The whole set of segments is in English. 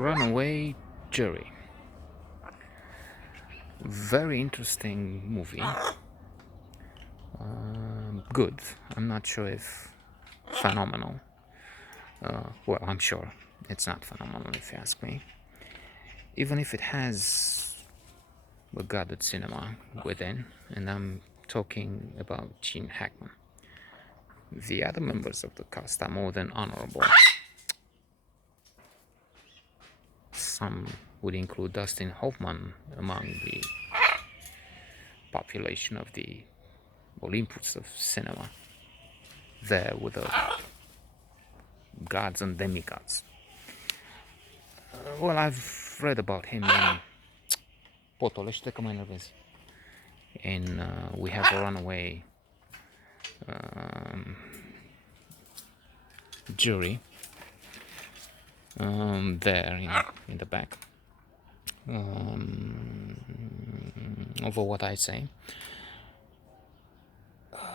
Runaway Jury. Very interesting movie. Good. I'm not sure if phenomenal. Well, I'm sure it's not phenomenal if you ask me. Even if it has a guarded cinema within, and I'm talking about Gene Hackman. The other members of the cast are more than honorable. Some would include Dustin Hoffman among the population of the Olympus of cinema, there with the gods and demigods. Well, I've read about him in Potolește, că mai nervezi. In We Have a Runaway Jury, there in the back. Over what I say.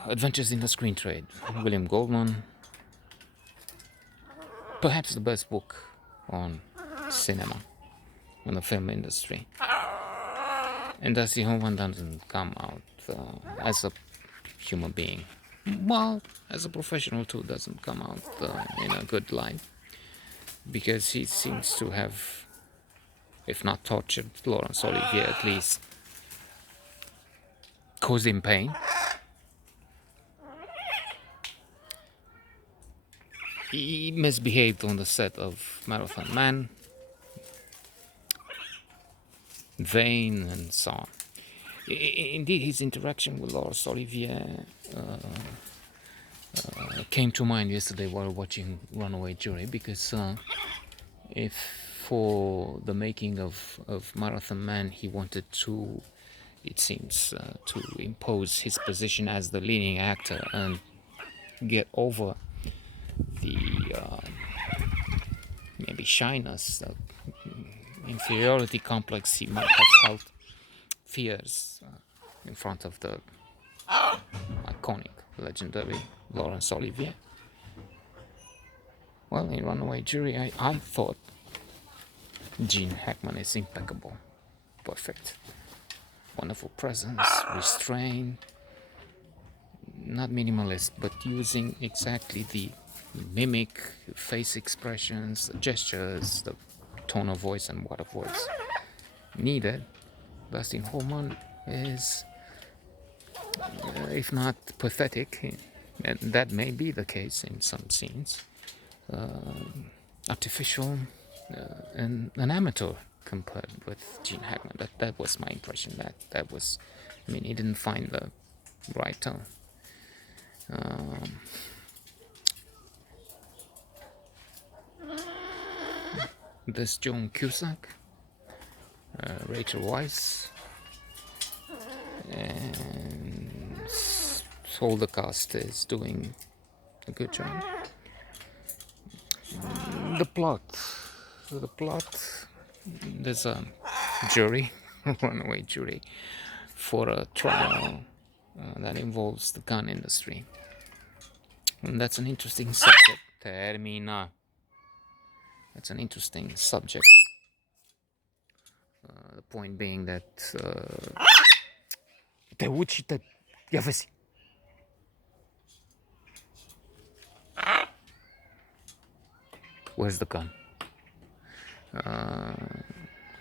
Adventures in the Screen Trade, William Goldman. Perhaps the best book on cinema, on the film industry. And Dusty Hoffman doesn't come out as a human being. Well, as a professional too, doesn't come out in a good light, because he seems to have, if not tortured Laurence Olivier, at least caused him pain. He misbehaved on the set of Marathon Man, vain, and so on. Indeed, his interaction with Laurence Olivier came to mind yesterday while watching Runaway Jury, because if for the making of Marathon Man he wanted to, it seems, to impose his position as the leading actor and get over the maybe shyness, inferiority complex he might have felt, fears in front of the iconic, legendary Laurence Olivier. Well, in Runaway Jury, I thought Gene Hackman is impeccable, perfect, wonderful presence, restrained, not minimalist, but using exactly the mimic, face expressions, gestures, the tone of voice and what of voice needed. Dustin Hoffman is, if not pathetic, and that may be the case in some scenes, artificial, and an amateur compared with Gene Hackman. That was my impression. That was, I mean, he didn't find the right tone. This Joan Cusack, Rachel Weisz, and all the cast is doing a good job. The plot, there's a jury, runaway jury, for a trial that involves the gun industry. And that's an interesting subject. Termina. That's an interesting subject. The point being that te uiți și te... Ia vezi. Where's the gun?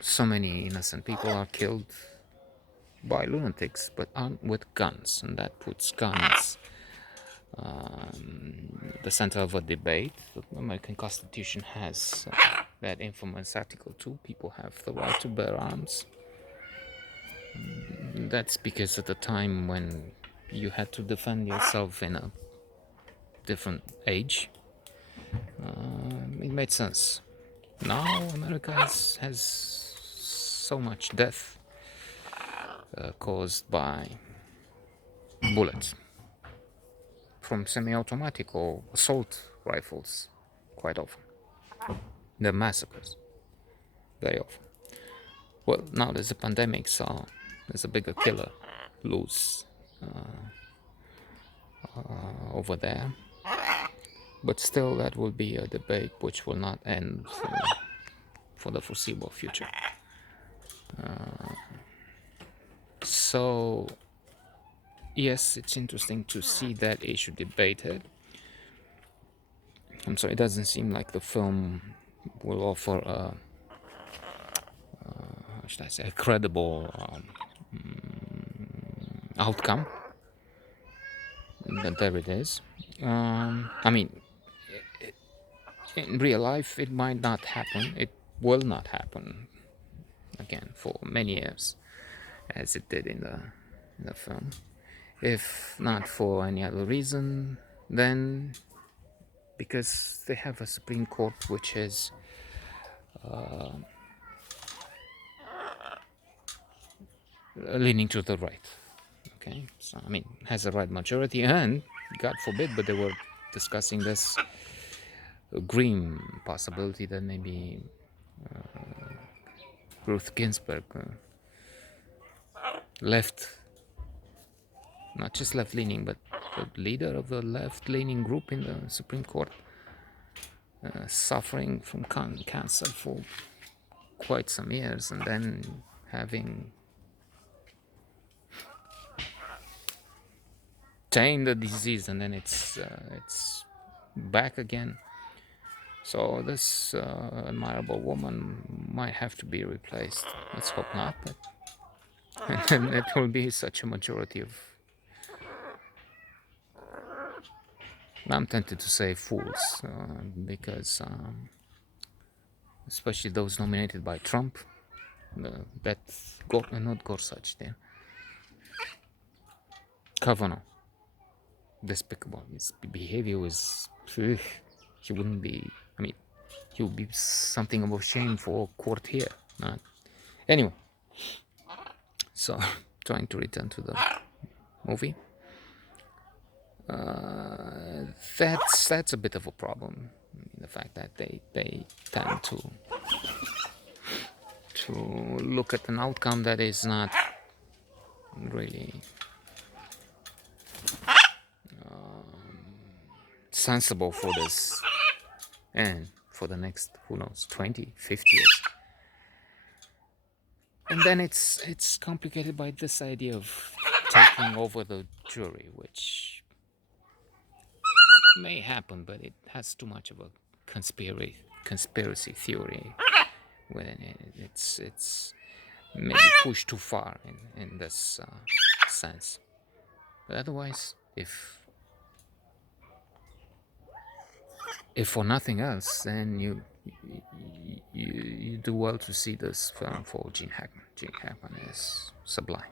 So many innocent people are killed by lunatics, but armed with guns, and that puts guns the center of a debate. The American Constitution has that infamous Article 2, people have the right to bear arms. That's because at the time when you had to defend yourself in a different age, it made sense. Now America has so much death caused by bullets from semi-automatic or assault rifles, quite often. They're massacres, very often. Well, now there's a pandemic, so there's a bigger killer loose over there. But still, that will be a debate which will not end for the foreseeable future. So yes, it's interesting to see that issue debated. So it doesn't seem like the film will offer how should I say, a credible outcome. But there it is. I mean, in real life, it might not happen. It will not happen again for many years, as it did in the film. If not for any other reason, then because they have a Supreme Court which is leaning to the right. Okay, so I mean, has a right majority, and God forbid, but they were discussing this grim possibility that maybe Ruth Ginsburg left, not just left-leaning, but the leader of the left-leaning group in the Supreme Court, suffering from cancer for quite some years, and then having tamed the disease, and then it's back again. So this admirable woman might have to be replaced. Let's hope not, but and it will be such a majority of, I'm tempted to say fools, because especially those nominated by Trump, not Gorsuch, there, Kavanaugh, despicable. His behavior was, he wouldn't be, I mean, he would be something of a shame for a court here. Anyway, so trying to return to the movie. That's a bit of a problem. The fact that they tend to look at an outcome that is not really sensible for this and for the next, who knows, 20, 50 years. And then it's complicated by this idea of taking over the jury, which may happen, but it has too much of a conspiracy theory within it. It's maybe pushed too far in this sense. But otherwise, if for nothing else, then you do well to see this film for Gene Hackman. Gene Hackman is sublime.